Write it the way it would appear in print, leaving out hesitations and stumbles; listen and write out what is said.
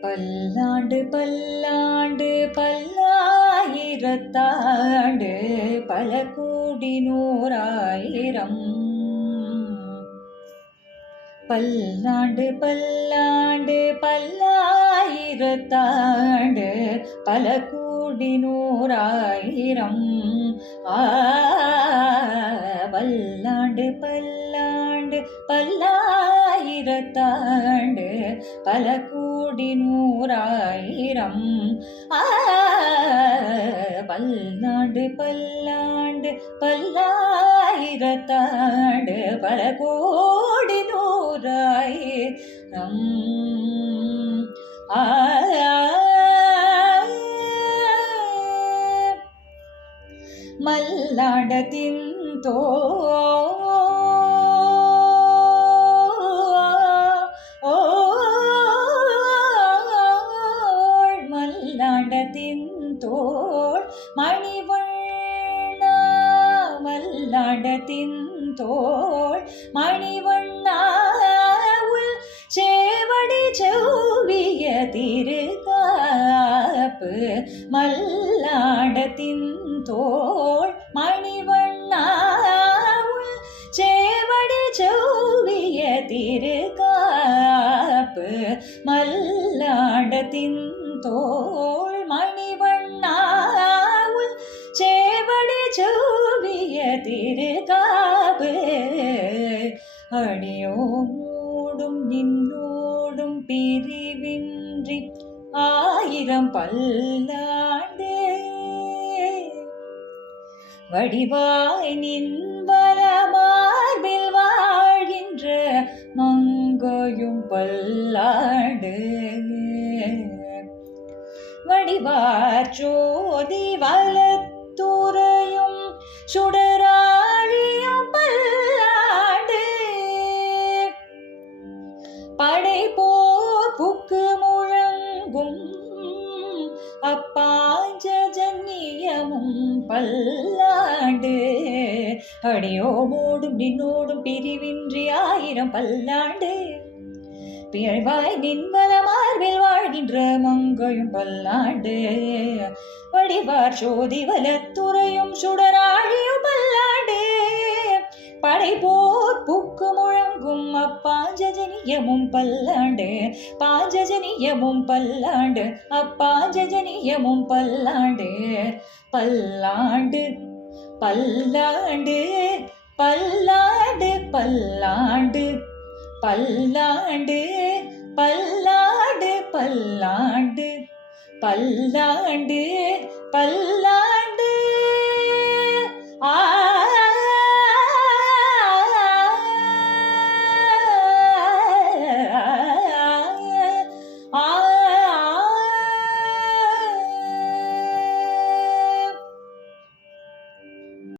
பல்லாண்டு பல்லாண்டு பல்லாயிரத்தாண்டு பல கோடி நூறாயிரம். பல்லாண்டு பல்லாண்டு பல்லாயிரத்தாண்டு பல கோடி நூறாயிரம். பல்லாண்டு பல்லாண்டு பல்லாயிரத்தாண்டு பல கோடி நூறாயிரம். பல்லாண்டு பல்லாண்டு பல்லாயிரத்தாண்டு பல கோடி நூறாயிரம். மல்லாண்டத்தின் மல்லாண்டத்தின் தோள் மணிவண்ணா. மல்லாண்டத்தின் தோள் மணிவண்ணா. உள் சேவடி செவ்விய திருக்காப்பு. மல்லாண்டத்தின் தோள் மணிவண்ணா. உள் சேவடி செவ்விய திருக்காப்பு. மல்லாண்டத்தின் தோள் மணிவண்ணா. உள் சேவடி செவ்விய திருக்காப்பு. அடியோடும் நின்னோடும் பிரிவின்றி ஆயிரம் பல்லாண்டு. வடிவாய் நின் வலமார்பில் வாழ்கின்ற மங்கையும் பல்லாண்டு. வடிவார் ஜோதி வலத்துறையும் சுடராழியும் பல்லாண்டு. படைப்போர் புக்கு முழங்கும் அப்பாஞ்சஜன்யமும் பல்லாண்டு. அடியோமோடும் நின்னோடும் பிரிவின்றி ஆயிரம் பல்லாண்டு. பியழ்வாய் நின்வல மார்பில் வாழ்கின்ற மங்கையும் பல்லாண்டு. வடிவார் சோதி வலத்துறையும் சுடராழியும் பல்லாண்டு. படைப்போர் புக்கு முழங்கும் அப்பாஞ்சஜனியமும் பல்லாண்டு. பாஞ்சஜனியமும் பல்லாண்டு. அப்பாஞ்சஜனியமும் பல்லாண்டு. பல்லாண்டு பல்லாண்டு பல்லாண்டு பல்லாண்டு பல்லாண்டு பல்லாண்டு பல்லாண்டு பல்லாண்டு பல்லாண்டு.